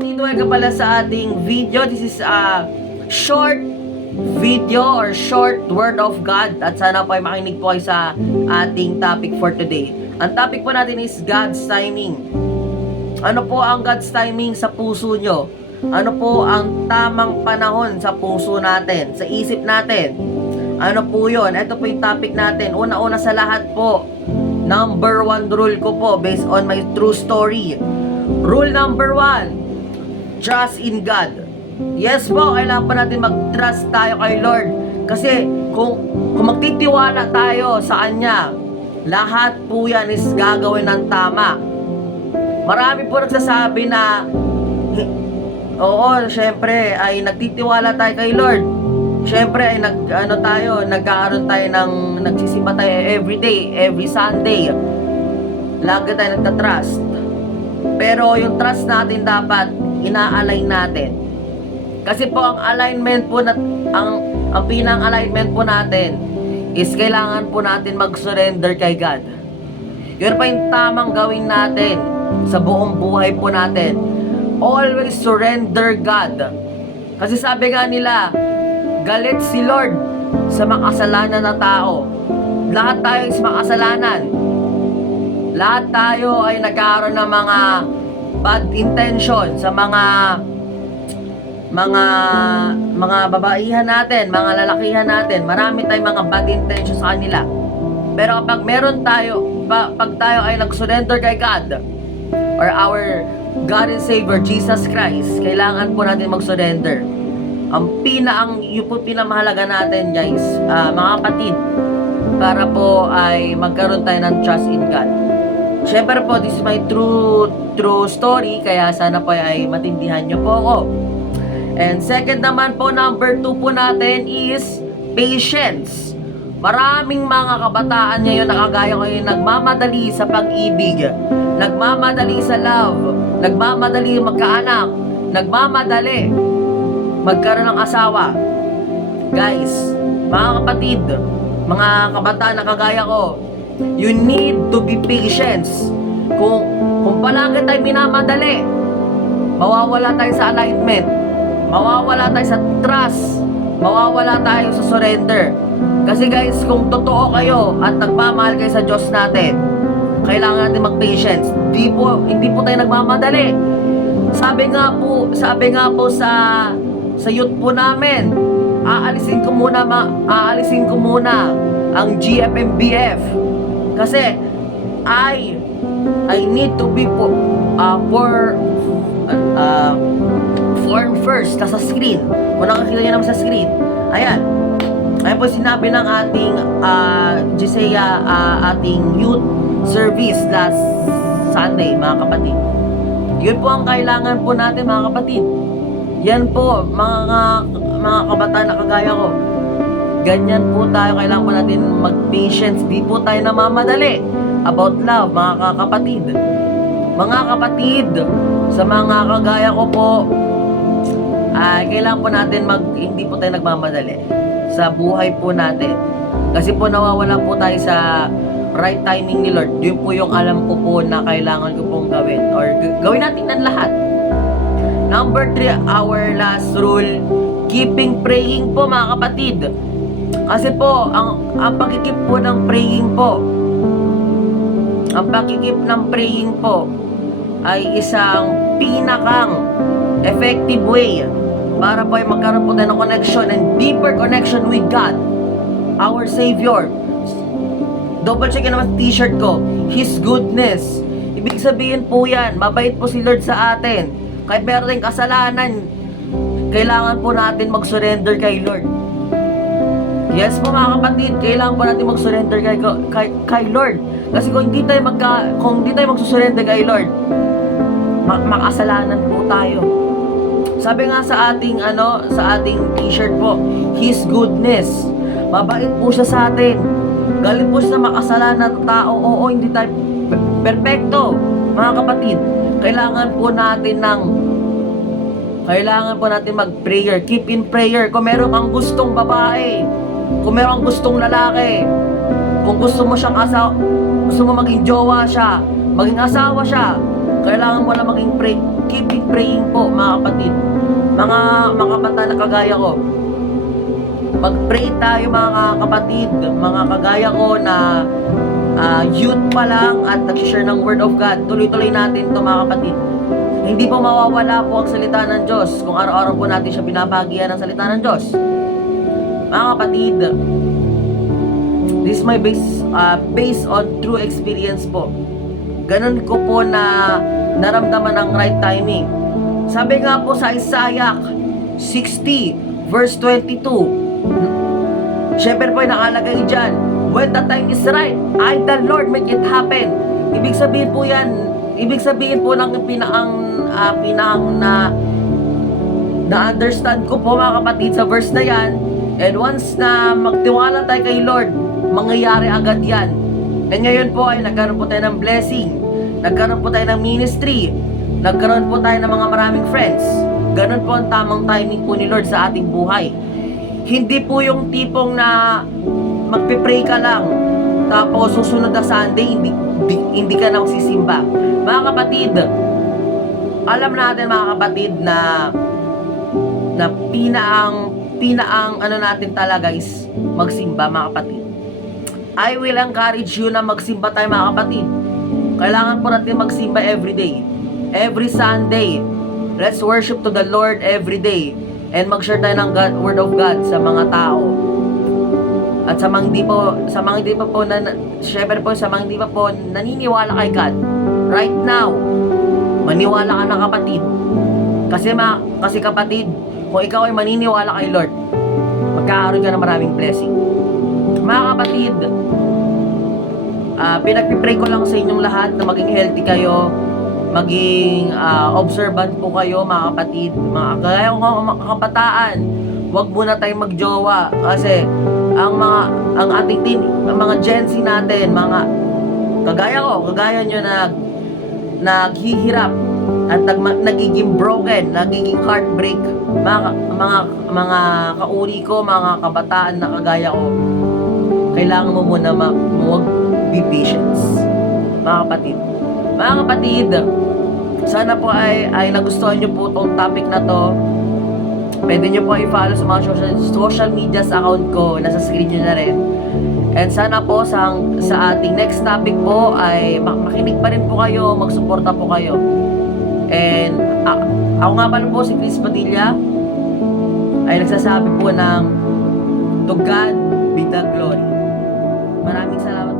Dito ka pala sa ating video. This is a short video or short word of God. At sana po ay makinig po kayo sa ating topic for today. Ang topic po natin is God's timing. Ano po ang God's timing sa puso nyo? Ano po ang tamang panahon sa puso natin, sa isip natin? Ano po yun? Ito po yung topic natin. Una-una sa lahat po, number 1 rule ko po based on my true story. Rule number 1, trust in God. Yes po, kailangan po natin mag-trust tayo kay Lord. Kasi kung magtitiwala tayo sa Kanya, lahat po yan is gagawin ng tama. Marami po nagsasabi na oo, syempre ay nagtitiwala tayo kay Lord. Syempre ay nagkakaroon tayo ng nagsisimba tayo every day, every Sunday. Lagi tayo nagtatrust. Pero yung trust natin dapat ina-align natin. Kasi po ang alignment po ang pinang-alignment po natin is kailangan po natin mag-surrender kay God. Yun pa yung tamang gawin natin sa buong buhay po natin. Always surrender God. Kasi sabi nga nila, galit si Lord sa makasalanan na tao. Lahat tayo is makasalanan. Lahat tayo ay nagkaroon ng mga bad intention sa mga babaihan natin, mga lalakihan natin. Marami tayong mga bad intention sa kanila. Pero kapag meron tayo, pag tayo ay nag-surrender kay God or our God and Savior Jesus Christ, kailangan po natin mag-surrender. Yung pinamahalaga natin, guys, mga kapatid, para po ay magkaroon tayo ng trust in God. Siyempre po, this is my true story, kaya sana po ay matindihan nyo po ako. And second naman po, number 2 po natin is patience. Maraming mga kabataan ngayon na kagaya ko yung nagmamadali sa pag-ibig, nagmamadali sa love, nagmamadali magkaanak, nagmamadali magkaroon ng asawa. Guys, mga kapatid, mga kabataan na kagaya ko, you need to be patient. Kung palagi tayo minamadali, mawawala tayo sa alignment, mawawala tayo sa trust, mawawala tayo sa surrender. Kasi guys, kung totoo kayo at nagmamahal kayo sa Diyos natin, kailangan natin mag-patience. Hindi po tayo nagmamadali. Sabi nga po sa youth po namin, aalisin ko muna ang GFMBF. Kasi I need to be form first sa screen. Kung nakakita nyo naman sa screen, ayan po sinabi ng ating Gisea, ating youth service last Sunday, mga kapatid. Yun po ang kailangan po natin, mga kapatid. Yan po, mga kabataan na kagaya ko. Ganyan po tayo, kailangan po natin mag-patience. Di po tayo namamadali about love, mga kapatid. Mga kapatid, sa mga kagaya ko po, kailangan po natin hindi po tayo nagmamadali sa buhay po natin. Kasi po nawawala po tayo sa right timing ni Lord. Yun po yung alam ko po na kailangan ko pong gawin or gawin natin ng lahat. Number 3, our last rule, keeping praying po, mga kapatid. Kasi po, ang pagkikip po ng praying po, ay isang pinakang effective way para po ay magkaroon po tayo ng connection and deeper connection with God, our Savior. Double check naman sa t-shirt ko, His goodness. Ibig sabihin po yan, mabait po si Lord sa atin. Kahit meron tayong kasalanan, kailangan po natin mag-surrender kay Lord. Yes po, mga kapatid, kailangan po natin mag-surrender kay Lord. Kasi kung hindi tayo mag-surrender kay Lord, makasalanan po tayo. Sabi nga sa ating t-shirt po, His goodness. Mabait po siya sa atin. Galing po siya sa makasalanan na tao. Oo, hindi tayo perfecto, mga kapatid. Kailangan po natin mag-prayer. Keep in prayer. Kung meron kang gustong babae, kung meron kang gustong lalaki, kung gusto mo maging jowa siya, maging asawa siya, kailangan mo na keep in praying po mga kapatid. Mga kabata na kagaya ko. Mag-pray tayo mga kapatid, mga kagaya ko na youth pa lang at nag-share ng Word of God. Tuloy-tuloy natin ito mga kapatid. Hindi po mawawala po ang salita ng Diyos kung araw-araw po natin siya binabagian ng salita ng Diyos. Mga kapatid, this is my based on true experience po. Ganun ko po na naramdaman ang right timing. Sabi nga po sa Isaiah 60 verse 22, syempre po ay nakalagay dyan, when the time is right, I the Lord make it happen. Ibig sabihin po ng pinang na understand ko po mga kapatid sa verse na yan. And once na magtiwala tayo kay Lord, mangyayari agad yan. And ngayon po ay nagkaroon po tayo ng blessing, nagkaroon po tayo ng ministry, nagkaroon po tayo ng mga maraming friends. Ganun po ang tamang timing po ni Lord sa ating buhay. Hindi po yung tipong na magpe-pray ka lang, tapos susunod na Sunday, hindi ka na magsisimba. Mga kapatid, alam natin mga kapatid na pinaang ano natin talaga is magsimba mga kapatid. I will encourage you na magsimba tayo mga kapatid. Kailangan po natin magsimba every day, every Sunday. Let's worship to the Lord every day and mag-share tayo ng Word of God sa mga tao. At sa mga hindi pa po naniniwala kay God, right now, maniwala ka na kapatid. Kasi kapatid, kung ikaw ay maniniwala kay Lord, magkakaroon ka ng maraming blessing. Mga kapatid, pinagpipray ko lang sa inyong lahat na maging healthy kayo, maging observant po kayo mga kapatid, mga kagaya mga kabataan. Huwag muna tayong magjowa kasi ang ating ang mga Gen Z natin, mga kagaya nyo na naghihirap at nagiging broken, nagiging heartbreak. Mga kauri ko, mga kabataan na kagaya ko, kailangan mo muna huwag be patient. Mga kapatid, sana po ay nagustuhan nyo po itong topic na to. Pwede nyo po i-follow sa mga social medias account ko, nasa screen nyo na rin. And sana po sa ating next topic po ay makinig pa rin po kayo, magsuporta po kayo. And ako nga pala po si Chris Padilla, ay nagsasabi po ng to God be the glory. Maraming salamat.